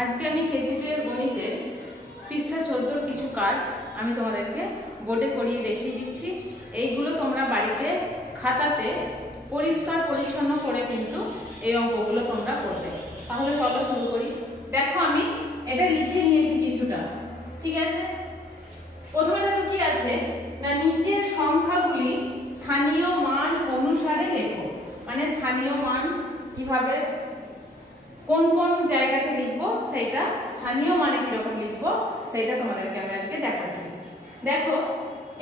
আজকে আমি কেজি 2 এর গণিতে পৃষ্ঠা 14 এর কিছু কাজ আমি তোমাদেরকে বোর্ডে করিয়ে দেখিয়ে দিচ্ছি। এইগুলো তোমরা বাড়িতে খাতাতে পরিষ্কার পরিচ্ছন্ন করে কিন্তু এই অঙ্কগুলো তোমরা করবে। তাহলে চলো শুরু করি। দেখো আমি এটা লিখে নিয়েছি কিছুটা, ঠিক আছে। প্রথমে দেখো কি আছে না, নিচের সংখ্যাগুলি স্থানীয় মান অনুসারে লেখো। মানে স্থানীয় মান কিভাবে কোন কোন জায়গাতে লিখবো, সেটা স্থানীয় মানে কিরকম লিখবো সেটা তোমাদেরকে আমি আজকে দেখাচ্ছি। দেখো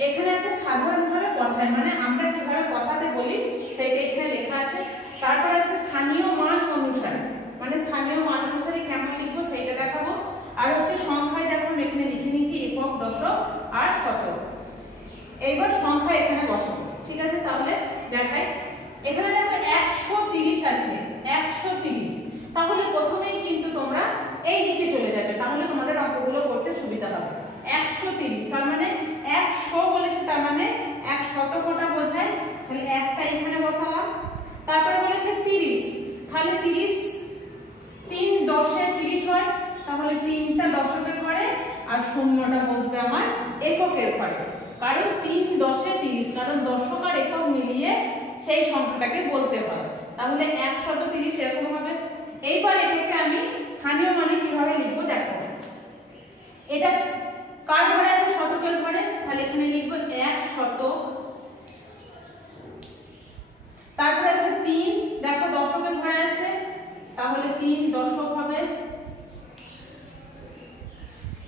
এখানে আছে সাধারণভাবে কথায়, মানে আমরা কিভাবে কথাতে বলি সেটা এখানে লেখা আছে। তারপর আছে স্থানীয় মান অনুসারে, মানে স্থানীয় মান অনুসারে কেমন লিখবো সেটা দেখাবো। আর হচ্ছে সংখ্যায় দেখো আমি এখানে লিখে নিয়েছি একক, দশক আর শতক। এইবার সংখ্যা এখানে বসাবো, ঠিক আছে। তাহলে দেখাই, এখানে দেখো 130 আছে, 130। তাহলে প্রথমেই কিন্তু তোমরা এই দিকে চলে যাবে, তাহলে তোমাদের অঙ্কগুলো করতে সুবিধা হবে। 130 তার মানে 100 বলেছে, তার মানে 1 শতকটা বোঝায়, তাহলে একটা এখানে বসালাম। তারপরে বলেছে 30, তাহলে 30 3 10 এ 30 হয়, তাহলে 3টা দশকের ঘরে আর শূন্যটা বসবে আমার এককের ঘরে। কারণ 3 10 এ 30, কারণ দশক আর একক মিলিয়ে সেই সংখ্যাটাকে বলতে হয়। তাহলে 130 এরকম হবে। এইবার এটাকে আমি স্থানীয় মানে কিভাবে লিখবো দেখো। এটা কার ঘরে আছে? শতকের ঘরে, তাহলে এখানে লিখবো 1 শতক। তারপরে আছে 3, দেখো দশকের ঘরে আছে, তাহলে 3 দশক হবে।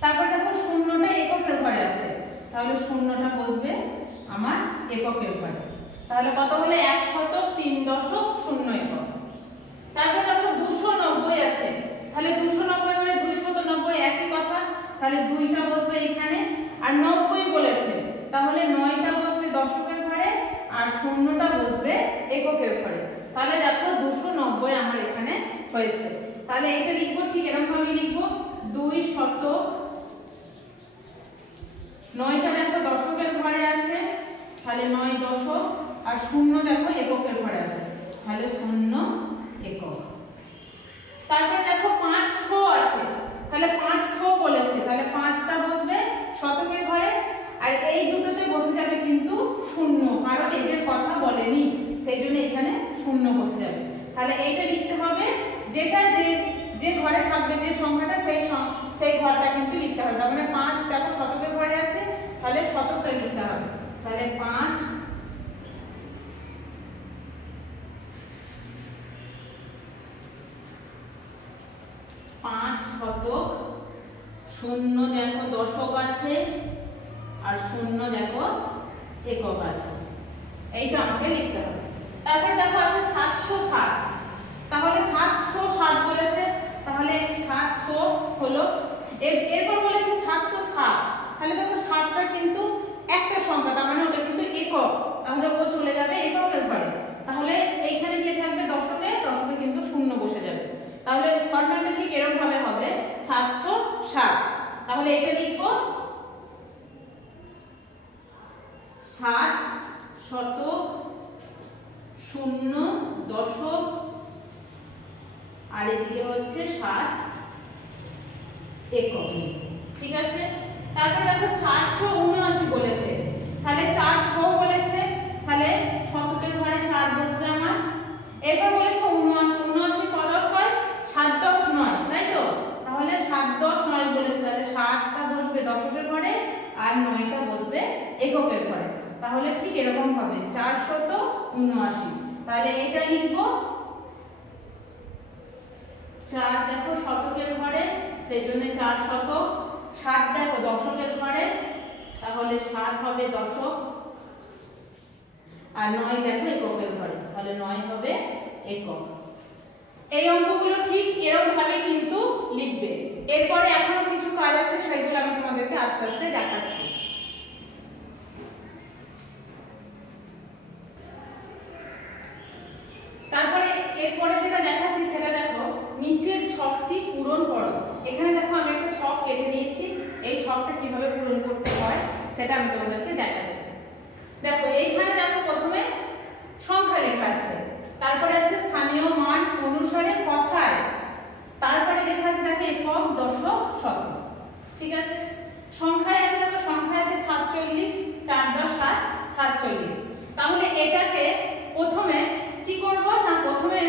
তারপর দেখো শূন্যটা এককের ঘরে আছে, তাহলে শূন্যটা বসবে আমার এককের ঘরে। তাহলে কত হলো? 1 শতক 3 দশক 0 একক। তারপর দেখো 290 আছে, তাহলে 290 মানে 290 একই কথা, তাহলে 2টা বসবে এখানে। আর 90 বলেছে, তাহলে 9টা বসবে দশকের ঘরে আর শূন্যটা বসবে এককের ঘরে। তাহলে দেখো 290 আমার এখানে হয়েছে। তাহলে এটা লিখবো ঠিক এরকম ভাবে লিখবো, 2 শতক। 9টা দেখো দশকের ঘরে আছে, তাহলে 9 দশক। আর শূন্য দেখো এককের ঘরে আছে, তাহলে 0 একক। তারপরে দেখো 500 আছে, তাহলে 500 বলেছে, তাহলে 5টা বসবে শতকের ঘরে আর এই দুটোতে বসে যাবে কিন্তু 0, কারণ এদের কথা বলেনি, সেই জন্য এখানে 0 বসে যাবে। তাহলে এইটা লিখতে হবে, যেটা যে ঘরে থাকবে যে সংখ্যাটা সেই ঘরটা কিন্তু লিখতে হবে। তার মানে 5 দেখো শতকের ঘরে আছে, তাহলে শতকটা লিখতে হবে। তাহলে 5 শতক। 0 দেখো দশক আছে আর 0 দেখো একক আছে, এইটা আমাকে লিখতে হবে। তারপরে দেখো আছে 707, তাহলে 707 বলেছে, তাহলে 700 হলো। এরপর বলেছে 707, তাহলে দেখো 7টা কিন্তু একটা সংখ্যা, তার মানে ওটা কিন্তু একক, তাহলে ও চলে যাবে এককের ঘরে। তাহলে এইখানে কি থাকবে? দশকে, দশকে কিন্তু 0 বসে যাবে। তাহলে ফরম্যাটটা ঠিক এরকম ভাবে হবে 707। তাহলে এটা লিখবো 7 শতক 0 দশক আর এদিকে হচ্ছে 7 একক, ঠিক আছে। তারপর দেখো 479 বলেছে, তাহলে 400 বলেছে, তাহলে শতকের ঘরে 4 বসবে আমার। এরপর বলেছে 79 ক দশ হয়? 7 10 9, তাই তো। তাহলে 7 10 9 বলেছে, তাহলে 7টা বসবে দশকের ঘরে আর 9টা বসবে এককের ঘরে। তাহলে ঠিক এরকম হবে 479। তাহলে এটা লিখবো 4 দেখো শতকের ঘরে, সেই জন্য 4 শতক। 7 দেখো দশকের ঘরে, তাহলে 7 হবে দশক। আর 9 দেখো এককের ঘরে, তাহলে 9 হবে একক। এই অঙ্কগুলো ঠিক এরকম ভাবে কিন্তু লিখবে। এরপরে এখনো কিছু কাজ আছে, সেগুলো আমি তোমাদেরকে আস্তে আস্তে দেখাচ্ছি। তারপরে এরপরে যেটা দেখাচ্ছি সেটা দেখো, নিচের ছকটি পূরণ করো। এখানে দেখো আমি একটা ছক কেটে নিয়েছি, এই ছকটা কিভাবে পূরণ করতে হয় সেটা আমি তোমাদেরকে দেখাচ্ছি। দেখো এইখানে দেখো প্রথমে সংখ্যা লেখা আছে, তারপরে আছে স্থানীয় মান অনুসারে কথায়, তারপরে লেখা আছে দেখো একক শত। ঠিক আছে, সংখ্যায় আছে, দেখো সংখ্যায় আছে 47, 4 10 7 47। তাহলে এটাকে প্রথমে কি করব না, প্রথমে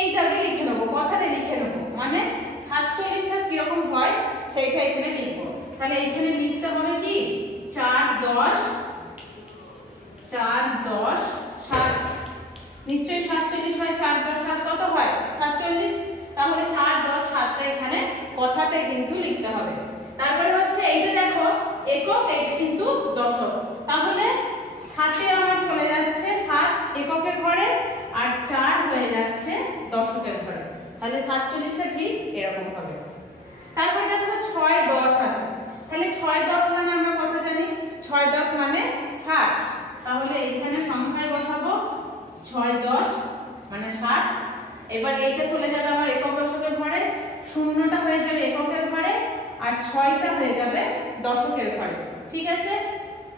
এইটাকে লিখে নেব, কথাতে লিখে নেব, মানে 47টা কিরকম হয় সেইটা এখানে লিখব। তাহলে এখানে লিখতে হবে কি 4 10 7, নিশ্চয়ই 47 হয়, 4 10 7 কত হয় 47। তাহলে 4 10 7টা এখানে কথাতে কিন্তু লিখতে হবে। তারপরে হচ্ছে এইটা দেখো একক, এটা কিন্তু দশক। তাহলে 7 এ আমার চলে যাচ্ছে 7 এককের ঘরে, আর 4 হয়ে যাচ্ছে দশকের ঘরে। তাহলে 47টা ঠিক এরকম হবে। তারপরে দেখো 6 10 আছে, তাহলে 6 10 মানে আমরা কত জানি, 6 10 মানে 60। তাহলে এখানে সংখ্যায় বসাবো 6 10 মানে 60। এবার এইটা চলে যাবে আমার একক দশকের ঘরে, শূন্যটা হয়ে যাবে এককের ঘরে, আর 6টা হয়ে যাবে দশকের ঘরে। ঠিক আছে,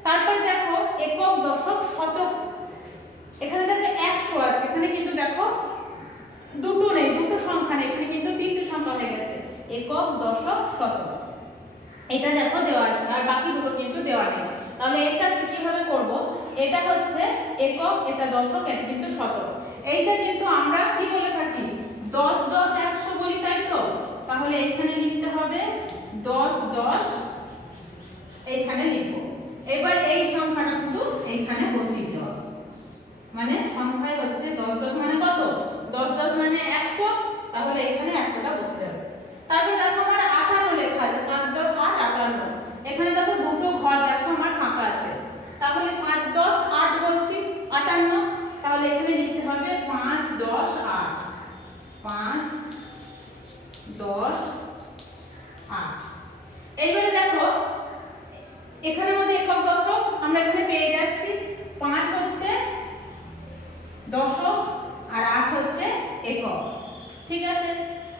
তারপর দেখো একক দশক শতক, এখানে দেখো 100 আছে, এখানে কিন্তু দেখো দুটো নেই, দুটো সংখ্যা নেই, এখানে কিন্তু তিনটে সংখ্যা হয়ে গেছে, একক দশক শতক। এটা দেখো দেওয়া আছে, আর বাকি দুটো কিন্তু দেওয়া নেই। তাহলে এটা কিভাবে করব, এটা হচ্ছে একক, এটা দশক, এটা কিন্তু শতক। এইটা কিন্তু আমরা কি বলে থাকি 10 10 100 বলি, তাই তো। তাহলে এখানে লিখতে হবে 10 10, এইখানে লিখব। এবার এই সংখ্যাটা শুধু এইখানে বসিয়ে দেওয়া, মানে সংখ্যায় হচ্ছে 10 10 মানে কত, 10 10 মানে 100। তাহলে এখানে 100টা বসে যাবে। তারপর দেখো আমার 58 লেখা আছে, 5 10 8 58। এখানে দেখো দুটো ঘর দেখো আমার ফাঁকা আছে, তাহলে 5 10 8 বলছি 58। তাহলে এখানে লিখতে হবে 5 10 8, 5 10 8। এইবারে দেখো এখানের মধ্যে একক দশক আমরা এখানে পেয়ে যাচ্ছি, 5 হচ্ছে দশক আর 8 হচ্ছে একক। ঠিক আছে,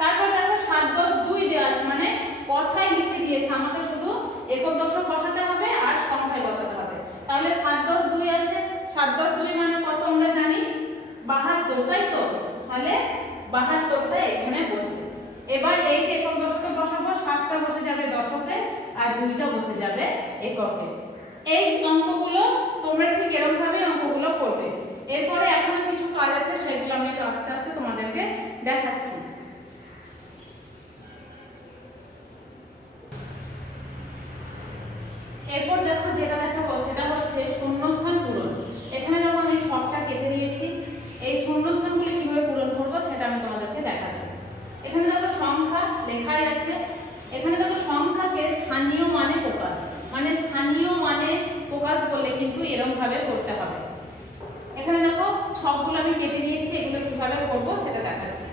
তারপর দেখো 7 10 2 দেওয়া আছে, মানে কথায় লিখে দিয়েছে, আমাকে শুধু একক দশক বসাতে হবে আর সংখ্যায় বসাতে হবে। তাহলে 7 10 2 আছে, 7 10 2 মানে কত আমরা জানি 72, তাই তো। তাহলে 72টা এখানে বসবে। এবার এই একক দশকে বসাবো, 7টা বসে যাবে দশকে আর 2টা বসে যাবে এককে। এই অঙ্কগুলো তোমরা ঠিক এরকম ভাবে অঙ্কগুলো করবে। এরপরে এখনো কিছু কাজ আছে, সেগুলো আমি আস্তে আস্তে তোমাদেরকে দেখাচ্ছি। এরপর দেখো যেটা দেখাবো সেটা হচ্ছে শূন্যস্থান পূরণ। এখানে দেখো আমি ছকটা কেটে দিয়েছি, এই শূন্যস্থানগুলি কিভাবে পূরণ করব সেটা আমি তোমাদেরকে দেখাচ্ছি। এখানে দেখো সংখ্যা লেখাই আছে, এখানে দেখো সংখ্যাকে স্থানীয় মানে প্রকাশ, মানে স্থানীয় মানে প্রকাশ করলে কিন্তু এরকম ভাবে করতে হবে। এখানে দেখো ছকগুলো আমি কেটে দিয়েছি, এগুলো কিভাবে করব সেটা দেখাচ্ছি।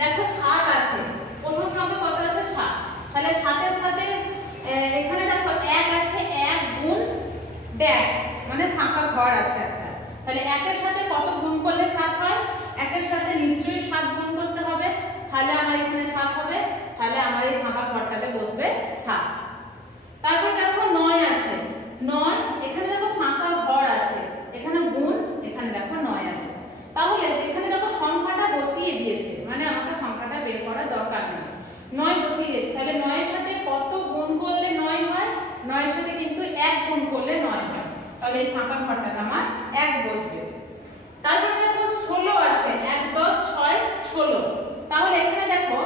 দেখো 7 আছে, প্রথম সংখ্যা কত আছে 7। তাহলে 7 এর সাথে এখানে দেখো 1 আছে, 1 গুণ ড্যাশ মানে ফাঁকা ঘর আছে একটা। তাহলে 1 এর সাথে কত গুণ করলে 7 হয়, 1 এর সাথে নিশ্চয়ই 7 গুণ করতে হবে, তাহলে আমার এখানে 7 হবে, তাহলে আমার এই ফাঁকা ঘরটাতে বসবে 7। তারপর দেখো 9 আছে, 9 এখানে দেখো ফাঁকা ঘর আছে, এখানে গুণ, এখানে দেখো 9 আছে। তাহলে এখানে দেখো সংখ্যাটা বসিয়ে দিয়েছে, মানে আমাকে সংখ্যাটা বের করার দরকার নেই, 9 বসিয়ে দিয়েছে। তাহলে 9 এর সাথে কত গুণ করলে 9 হয়, 9 এর সাথে কিন্তু 1 গুণ করলে 9 হয়। তাহলে এই ফাঁকা ঘরটাতে আমার 1 বসবে। তারপরে দেখো 16 আছে, 1 10 6 16। তাহলে এখানে দেখো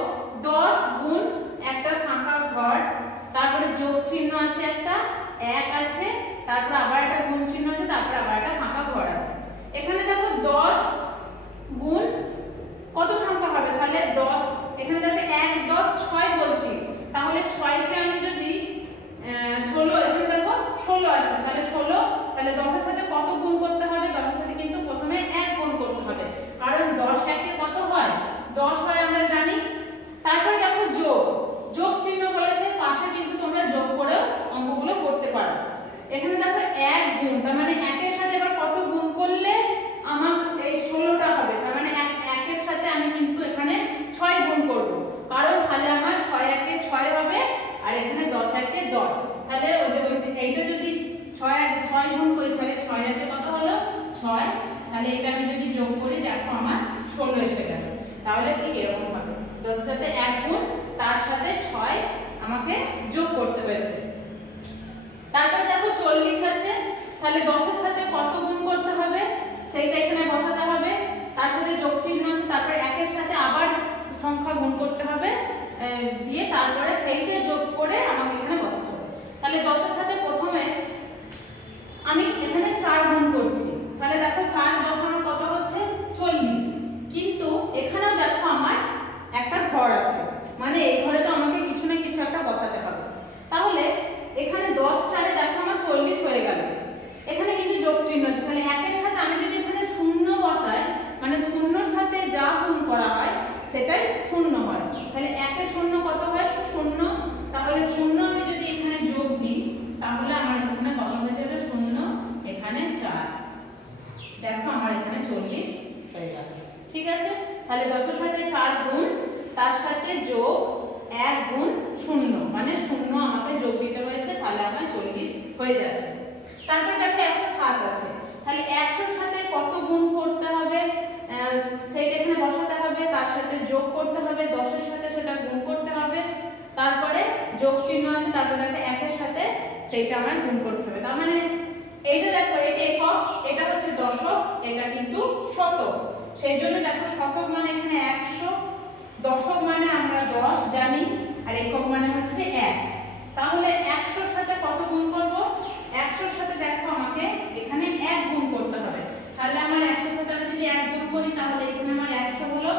10 গুণ একটা ফাঁকা ঘর, তারপরে যোগ চিহ্ন আছে একটা, 1 আছে, তারপর আবার একটা গুণ চিহ্ন আছে, তারপর আবার একটা ফাঁকা ঘর আছে। এখানে দেখো 10 গুণ কত সংখ্যা হবে, তাহলে 10, এখানে দেখো 1 10 6 বলছি, তাহলে 6 কে আমি যদি 16, এখানে দেখো 16 আছে, তাহলে 16, তাহলে 10 এর সাথে কত গুণ করতে হবে, 10 এর সাথে কিন্তু প্রথমে 1 গুণ করতে হবে, কারণ 10 1 এ কত হয় 10 হয় আমরা জানি। তারপরে দেখো যোগ, যোগ চিহ্ন বলেছে, পাশে কিন্তু তোমরা যোগ করে অঙ্কগুলো করতে পারো। এখানে দেখো 1 গুণ, তার মানে 1 এর সাথে এবার কত গুণ করলে আমার এই 16টা হবে, তার মানে 1 এর সাথে আমি কিন্তু এখানে 6 গুণ করব, কারণ তাহলে আমার 6 1 এ 6 হবে, আর এখানে 10 1 এ 10। তাহলে এইটা যদি 6 গুণ করি, তাহলে 6 1 এ কত হলো 6, তাহলে এটা আমি যদি যোগ করি দেখো আমার 16 এসে গেল। তাহলে ঠিক এরকম হবে, 10 এর সাথে 1 গুণ, তার সাথে 6 আমাকে যোগ করতে হয়েছে। তারপরে দেখো 40 আছে, তাহলে 10 এর সাথে কত গুণ করতে হবে সেইটা এখানে বসাতে হবে, তার সাথে যোগ চিহ্ন আছে, তারপরে 1 এর সাথে আবার সংখ্যা গুণ করতে হবে, দিয়ে তারপরে সেইটা যোগ করে আমাকে এখানে বসাতে হবে। তাহলে 10 এর সাথে প্রথমে আমি এখানে 4 গুণ করছি, তাহলে দেখো 4 10 আমার কত হচ্ছে 40, কিন্তু এখানেও দেখো আমার একটা ঘর আছে, মানে এই ঘরে তো আমাকে কিছু না কিছু একটা বসাতে হবে। তাহলে এখানে 10 4 এ দেখো আমার 40 হয়ে গেল, এখানে কিন্তু যোগ চিহ্ন আছে, তাহলে 1 এর সাথে আমি যদি এখানে শূন্য বসাই, মানে শূন্যর সাথে যা গুণ করা হয় সেটাই শূন্য হয়, তাহলে 1 এর শূন্য কত হয় 0, তাহলে 0 আমি যদি এখানে যোগ দিই তাহলে আমার এখানে কত হয়ে যাবে 0, এখানে 4, দেখো আমার এখানে 40 হয়ে যাবে। ঠিক আছে, তাহলে 10 এর সাথে 4 গুণ, তার সাথে যোগ 1 গুণ 0, মানে 0 আমাকে যোগ দিতে হয়েছে, তাহলে আমার 40 হয়ে যাচ্ছে। তারপরে দেখো 107 আছে, তাহলে 100 এর সাথে কত গুণ করতে হবে সেইটা এখানে বসাতে হবে, তার সাথে যোগ করতে হবে, 10 এর সাথে সেটা গুণ করতে হবে, তারপরে যোগ চিহ্ন আছে, তারপরে দেখো 1 এর সাথে সেইটা আমার গুণ করতে হবে। তার মানে এইটা দেখো এটা একক, এটা হচ্ছে দশক, এটা কিন্তু শতক, সেই জন্য দেখো শতক মানে এখানে 100, দশক মানে আমরা 10 জানি, আর একক মানে হচ্ছে 1। তাহলে 100 এর সাথে কত গুণ করব, 100 এর সাথে দেখো আমাকে এখানে 1 গুণ করতে হবে, তাহলে আমার 100 এর সাথে আমি যদি 1 গুণ করি তাহলে এখানে আমার 100 হলো।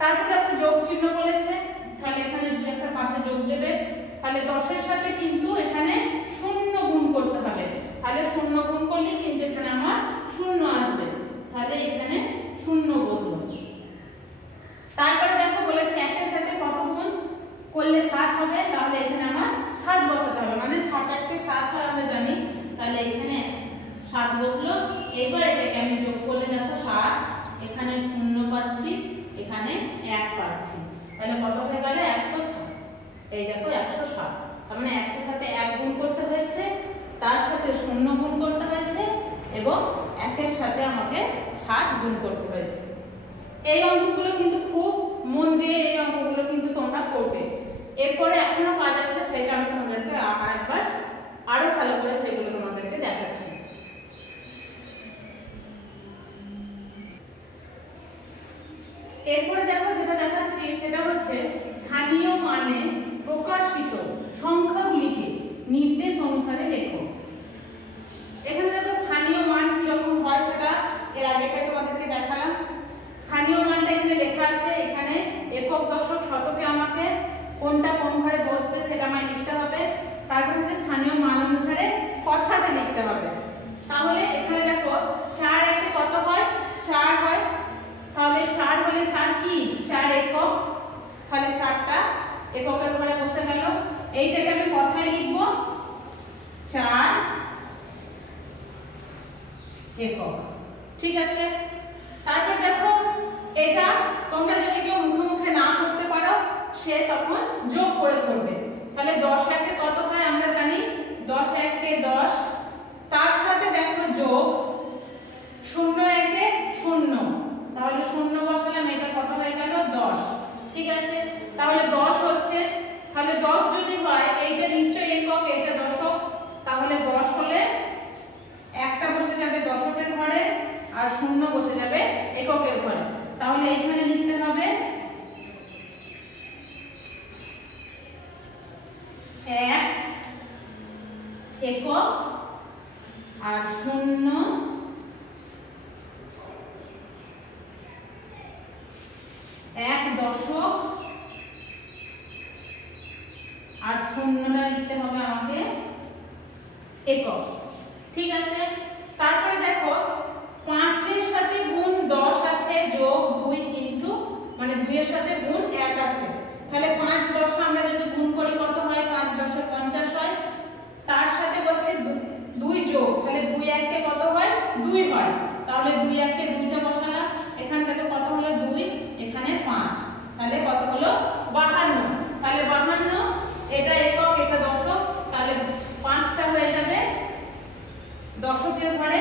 তারপর দেখো যোগ চিহ্ন বলেছে, তাহলে এখানে যে একটা পাশে যোগ দেবে, তাহলে 10 এর সাথে কিন্তু এখানে 0 গুণ করতে হবে, তাহলে 0 গুণ করলে কিন্তু এখানে আমার 0 আসবে, তাহলে এখানে 0 বসলো। তারপরে দেখো বলেছে 1 এর সাথে কত গুণ করলে 7 হবে, তাহলে এখানে আমার 7 বসাতে হবে, মানে 7 1 কে 7 হয় আমরা জানি, তাহলে এখানে 7 বসলো। এবার এটাকে আমি যোগ করলে দেখো 7, এখানে 0 পাচ্ছি, এখানে 1 পাচ্ছি, তাহলে কত হয়ে গেল 107। এই দেখো 107, তার মানে 100 এর সাথে 1 গুণ করতে হয়েছে, তার সাথে 0 গুণ করতে হয়েছে, এবং 1 এর সাথে আমাকে 7 গুণ করতে হয়েছে। এই অঙ্কগুলো কিন্তু খুব মন দিয়ে এই অঙ্কগুলো কিন্তু তোমরা করবে। এরপরে এখনো কাজ আছে, সেটা আমি তোমাদেরকে আরেকবার আরো ভালো করে সেগুলো তোমাদেরকে দেখাচ্ছি। এরপরে দেখো যেটা দেখাচ্ছি সেটা হচ্ছে স্থানীয় মানে প্রকাশিত সংখ্যাগুলিকে নির্দেশ অনুসারে লেখো। এখানে দেখো স্থানীয় মান কিরকম হয় সেটা এর আগেটাই তোমাদেরকে দেখালাম। স্থানীয় মানটা এখানে লেখা আছে, এখানে একক দশক শতকে আমাকে কোনটা কোন ঘরে বসবে সেটা আমায় লিখতে হবে, তারপর হচ্ছে স্থানীয় মান অনুসারে কথাতে লিখতে হবে। তাহলে এখানে দেখো 4 1 কত হয় 4 হয়, তাহলে 4 হলে 4 কি 4 একক, তাহলে 4টা এককের ঘরে বসে গেল। এইটাকে আমি কথায় লিখব 4 একক। ঠিক আছে, তারপর দেখো এটা তোমরা যদি কেউ মুখে মুখে না করতে পারো সে তখন যোগ করে করবে। তাহলে 10 1 কত হয় আমরা জানি, 10 1 কে 10, তার সাথে দেখো যোগ 0 1 0, তাহলে 0 বসালাম, এটা কত হয়ে গেল 10। ঠিক আছে, তাহলে 10 হচ্ছে, তাহলে 10 যদি হয় এইটা নিশ্চয়ই একক, এটা দশক, তাহলে 10 হলে একটা বসে যাবে দশকের ঘরে আর 0 বসে যাবে এককের ঘরে, তাহলে এইখানে লিখতে হবে 1 একক আর 0 1 দশক আর 0টা লিখতে হবে আমাকে একক। ঠিক আছে, তারপরে দেখো 5 এর সাথে গুণ 10 আছে, যোগ 2 কিন্তু মানে 2 এর সাথে গুণ 1 আছে, তাহলে 5 10 আমরা যদি গুণ করি কত হয় 5 10 এ 50 হয়, তার সাথে বলছে 2 যোগ, তাহলে 2 1 কে কত হয় 2 হয়, তাহলে 2 1 কে 2টা বসালাম, এখানে দেখো কত হলো 2, এখানে 5, তাহলে কত হলো 52, তাহলে 52 এটা একক এটা দশক, তাহলে 5টা হয়ে যাবে দশকের ঘরে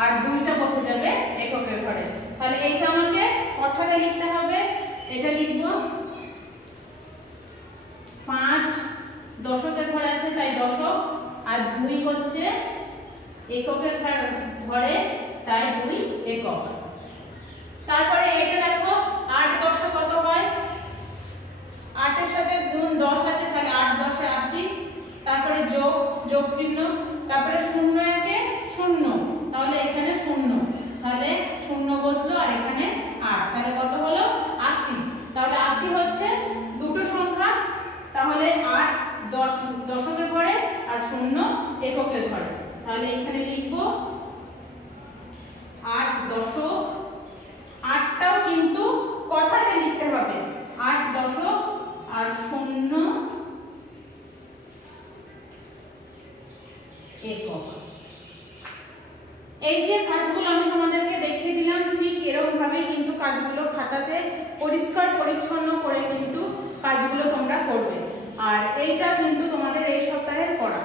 আর 2টা বসে যাবে এককের ঘরে। তাহলে এইটা আমাকে কথাতে লিখতে হবে, এটা লিখব 5 দশকের ঘরে আছে তাই দশক, আর 2 হচ্ছে এককের ঘরে তাই 2 একক। তারপরে এটা দেখো 8 10 কত হয়, 8 এর সাথে গুণ 10 আছে তাহলে 8 10 এ 80, তারপরে যোগ চিহ্ন, তারপরে 0 1 এ 0, তাহলে এখানে 0, তাহলে 0 বসলো আর এখানে 8, তাহলে কত হলো 80। তাহলে 80 হচ্ছে দুটো সংখ্যা, তাহলে 8 10 দশকের ঘরে আর 0 এককের ঘরে। তাহলে এখানে লিখবো 8 দশক, 8টাও কিন্তু কথাতে লিখতে হবে, 8 দশক আর 0 একক। এই যে কাজগুলো আমি তোমাদেরকে দেখিয়ে দিলাম, ঠিক এরকম ভাবে কিন্তু কাজগুলো খাতাতে পরিষ্কার পরিচ্ছন্ন করে কিন্তু কাজগুলো তোমরা করবে। আর এইটা কিন্তু তোমাদের এই সপ্তাহের পড়া।